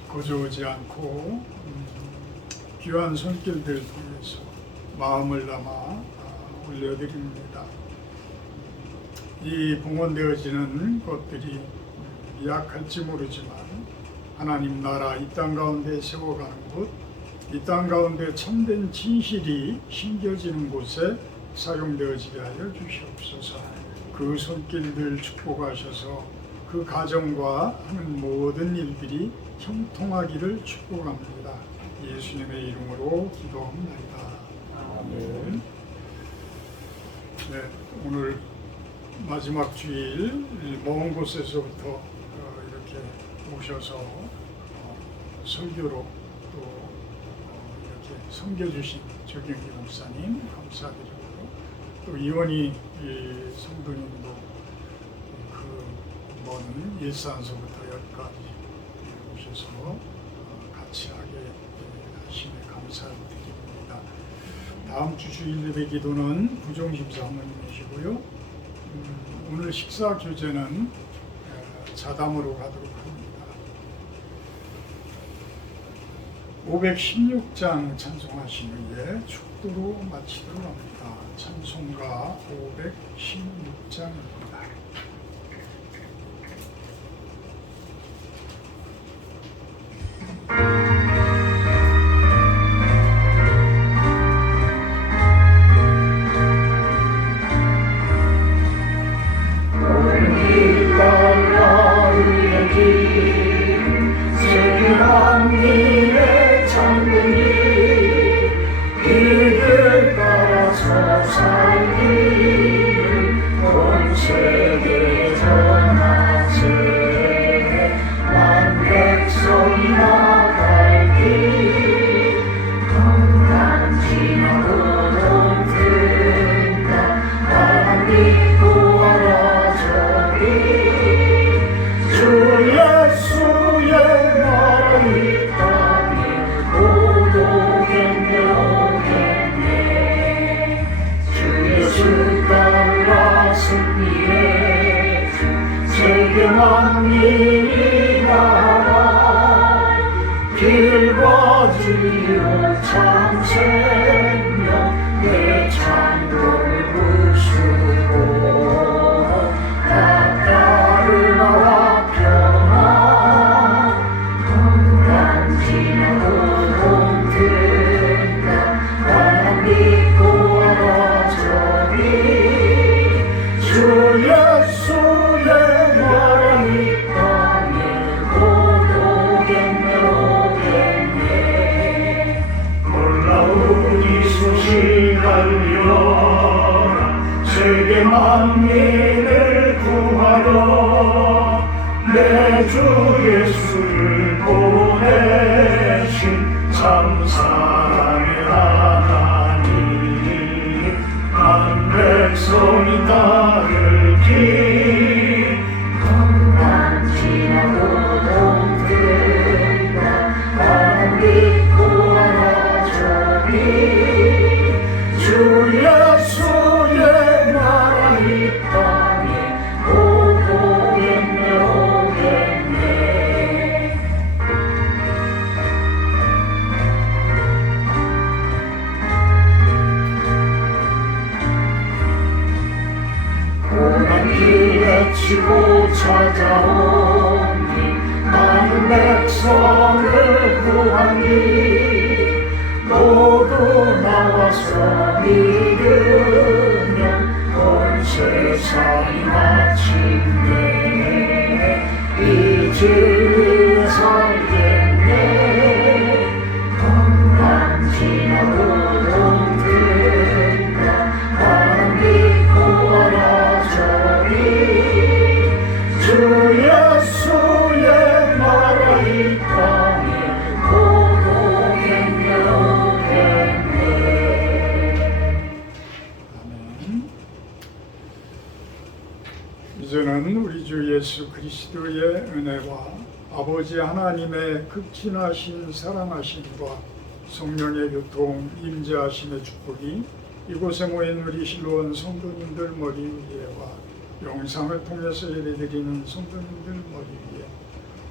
거저오지 않고 귀한 손길들 통해서 마음을 담아 올려드립니다. 이 봉헌되어지는 것들이 미약할지 모르지만 하나님 나라 이 땅 가운데 세워가는 곳, 이 땅 가운데 참된 진실이 심겨지는 곳에 사용되어지게 하여 주시옵소서. 그 손길들 축복하셔서 그 가정과 하는 모든 일들이 형통하기를 축복합니다. 예수님의 이름으로 기도합니다. 아멘. 네, 오늘 마지막 주일 먼 곳에서부터 이렇게 오셔서 설교로 또 이렇게 섬겨주신 조경기 목사님 감사드리고 또 이원희 성도님도 그 먼 일산서부터 여기까지 오셔서 같이 하게 하심에 감사를 드립니다. 다음 주 주일 예배 기도는 부종심 사모님이시고요. 오늘 식사 교제는 자담으로 가도록 합니다. 516장 찬송하신 후에 축도로 마치도록 합니다. 찬송가 516장입니다. 길과 주여 참 생명 내 창고를 부수고 바다를 나와 평화 건강 지나고 동든다 나는 믿고 알아서니 주 예수의 나라니 세계 만민을 구하러 내 주 예수를 보내신 참 사랑의 하나님 한 백성이 따를 길 건강 지나고 동든다 나는 믿고 알아서니 주 예수의 나라 이 땅에 오겠네 오겠네 고난 길에 치고 찾아오니 많은 백성을 구하니 모두 나와서 믿으면 온 세상이 마침내 이 진리에 살겠네 건강 지나고 동든다 나는 믿고 알아서니 주 예수의 나라 이 땅에 이제는 우리 주 예수 그리스도의 은혜와 아버지 하나님의 극진하신 사랑하심과 성령의 교통 임재하심의 축복이 이곳에 모인 우리 실로원 성도님들 머리 위에와 영상을 통해서 예배드리는 성도님들 머리 위에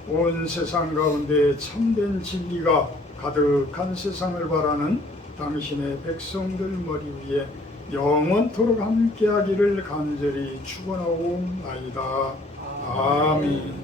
온 세상 가운데 참된 진리가 가득한 세상을 바라는 당신의 백성들 머리 위에 영원토록 함께하기를 간절히 축원하옵나이다. 아멘.